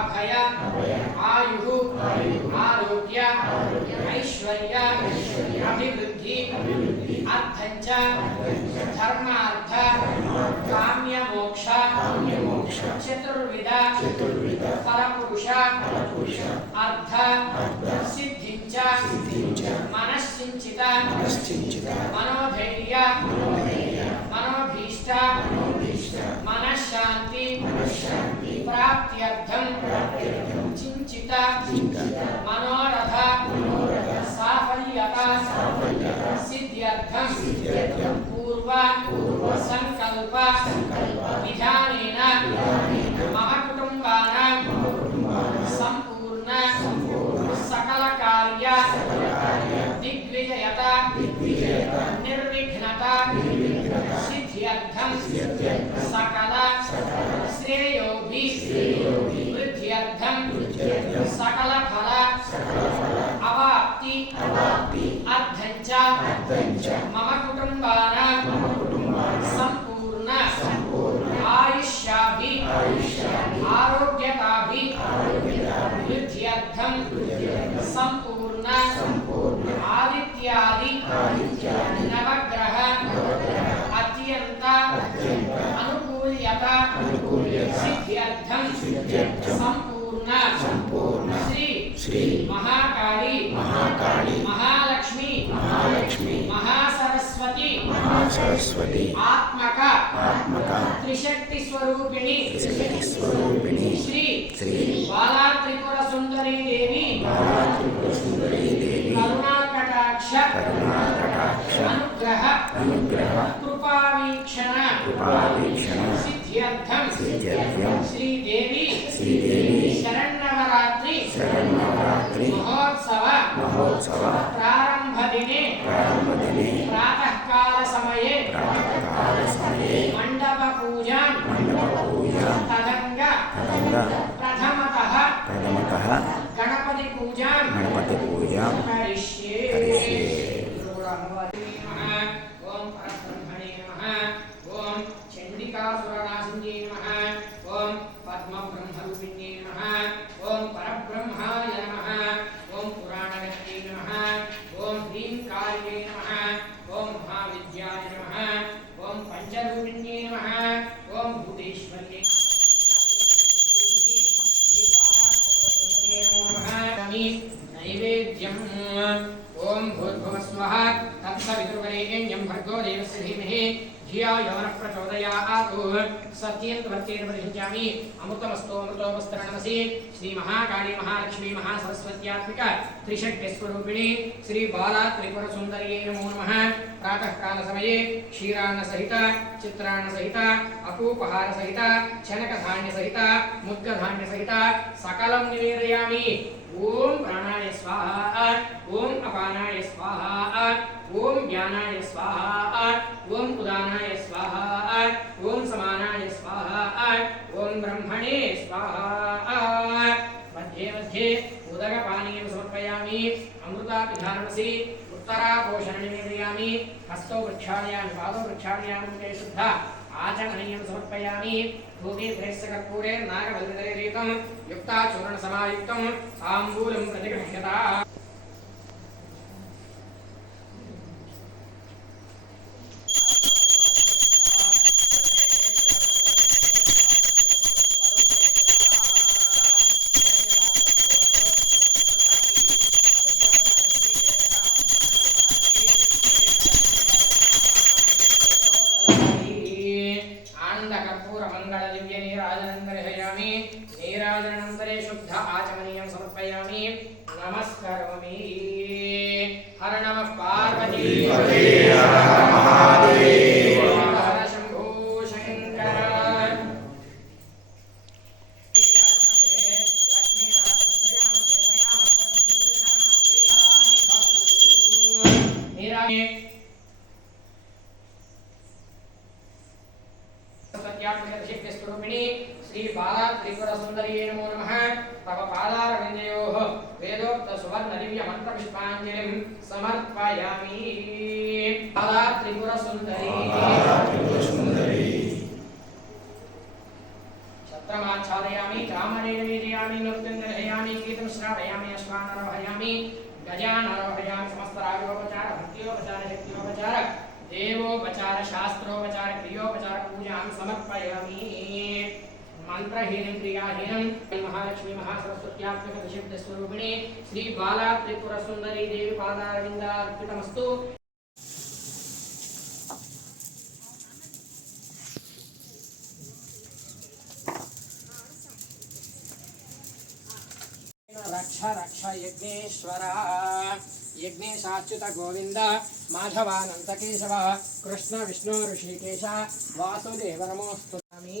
अभय आयु आरोग्य ऐश्वर्य अभिवृद्धि अर्थंच धर्मार्थ काम्य मोक्ष चतुर्विध फलपुरुष अर्थ सिद्धिंच मनश्चिंचित मनोधैर्य मनोभीष्ट मनश्शांति प्राप्त्यर्थं चिंचित मनोरथ साफल्यता सिद्ध्यर्थं पूर्व संकल्प विधानेन मम कुटुंबानां संपूर्ण सकल कार्य दिग्विजयता निर्विघ्नता सिद्ध्यर्थं सकल श्रेयोभि वृद्ध्यर्थं सकल फल अवाप्ति अर्थंच मम कुटुंबानां संपूर्ण आयुष्याभि आरोग्यताभि वृद्ध्यर्थं संपूर्ण आदित्यादि नवग्रह अत्यंत अनुकूल्यता सिद्ध्यर्थं संपूर्ण श्री महाकाली महालक्ष्मी महासरस्वती आत्मक त्रिशक्ति स्वरूपिणी श्री बाला त्रिपुर सुंदरी देवी करुणाकटाक्ष अनुग्रह कृपावीक्षण सिद्ध्यर्थं श्रीदेवी शरण्नवरात्रि महोत्सव प्रारंभ दिने प्रातःकाल समये मंडप पूजा तदंग प्रथमतः गणपति पूजा करिष्ये। ओम परब्रह्मणे नमः। ओम चंडिकासुरनाशिन्ये नमः। ओम पद्मब्रह्मरूपिण्ये नमः। ओम परब्रह्माय नमः। ओम पुराणगत्ये नमः। ओम ह्रीं कार्ये नमः। ओम महाविद्याय नमः। ओम पंचरूपिण्ये नमः। ओम भूतेश्वर्ये नैवेद्यम् ओम भूर्भुवस्वः तत्सवितुर्वरेण्यं भर्गो देवस्य धीमहि धियो यो नः प्रचोदयात् सत्येन प्रतिष्ठामि अमृतमस्तु अमृतोपस्तरणमसि श्री महाकाली महालक्ष्मी महासरस्वत्यात्मिक त्रिशक्तिस्वरूपिणी श्री बाला त्रिपुर सुंदर्यै नमो नमः। प्रातः काल समये क्षीरान्न सहित चित्रान्न सहित अपूपहार सहित चनकधान्य सहित मुद्गधान्य सहित सकलं निवेदयामि। ओम प्राणाय स्वाहा ओम अपानाय स्वाहा ओम ज्ञानाय स्वाहा ओम उदानाय स्वाहा ओम समानाय स्वाहा ओम ब्रह्मणे स्वाहा। मध्ये मध्ये उदकपानीयं समर्पयामि अमृतापिधानमसि उत्तरापोषणं निवेदयामि। हस्तौ प्रक्षालयामि पादौ प्रक्षालयामि मुखे शुद्ध आचमनीयं समर्पयामि। धूपे त्रयस्य कर्पूरे नागबलितरेरीतं युक्ताचूर्णसमायुक्तं ताम्बूलं प्रतिगृह्यता। नीराजनन्तरे शुद्ध आचमनीयं समर्पयामि। नमस्करोमि। हर नमः पार्वती हर शंभो शंकर। सत्यात्मकशक्तिस्वरूपिणी श्री बाला त्रिपुर सुंदर्यै नमो नमः। तव पादारविन्दयोः वेदोक्त सुवर्ण दिव्य मंत्र पुष्पांजलिं समर्पयामि। बाला त्रिपुर सुंदरी छत्रमा वीणाच्छादयामि चामरेण वेदयामि नृत्यं दर्शयामि गीतं श्रावयामि अश्वानरोहयामि गजानरोहयामि समस्तरागोपचार भक्त्योपचार शक्त्योपचार देवोपचार शास्त्रोपचार क्रियोपचार पूजां समर्पयामि मंत्रहीनं क्रियाहीनं महालक्ष्मी महासरस्वत्यात्मक दशब्दस्वरूपिणी श्री बाला त्रिपुर सुंदरी देवी पादारविन्दार्पितमस्तु। रक्ष रक्ष यज्ञेश्वर यज्ञेशाच्युत गोविंद माधवानंत केशव कृष्ण विष्णु ऋषिकेश वासुदेव नमोस्तुते।